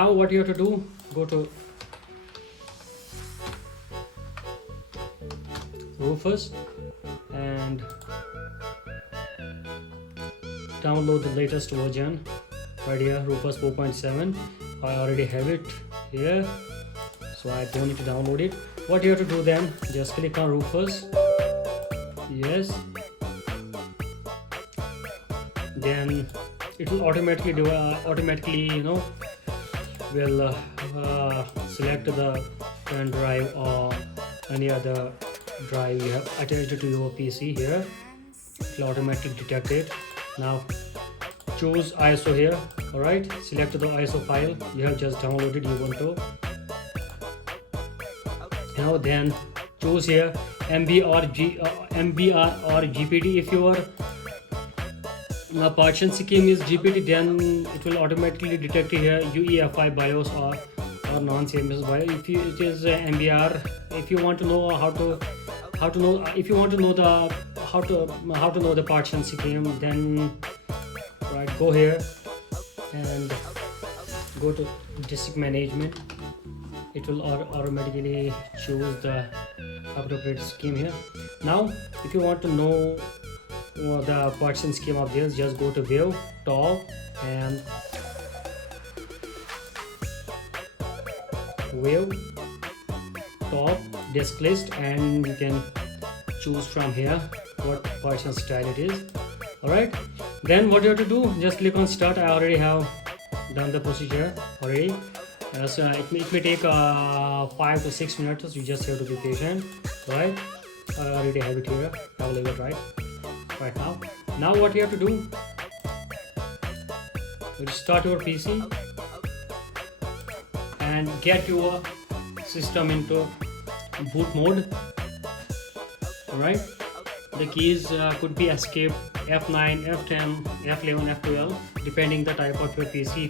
Now what you have to do, go to Rufus and download the latest version right here, Rufus 4.7. I already have it here, so I don't need to download it. What you have to do then, just click on Rufus. Yes, then it will automatically will select the pen drive or any other drive you have attached to your PC here. It will automatically detect it. Now choose ISO here. Alright, select the ISO file you have just downloaded ubuntu. Now then choose here MB or GPT. If your partition scheme is GPT, then it will automatically detect here UEFI BIOS or non-CMS BIOS. If it is MBR, if you want to know how to know the partition scheme, then right, go here and go to district management. It will automatically choose the appropriate scheme here. Now if you want to know the partition scheme of this, just go to view, top, and view, top, disk list, and you can choose from here what partition style it is. Alright, then what you have to do, just click on start. I already have done the procedure already. So it may take 5 to 6 minutes, so you just have to be patient. Right, I already have it here. I will leave it right now what you have to do, you start your PC and get your system into boot mode. Alright, the keys could be escape, F9, F10, F11, F12, depending the type of your PC.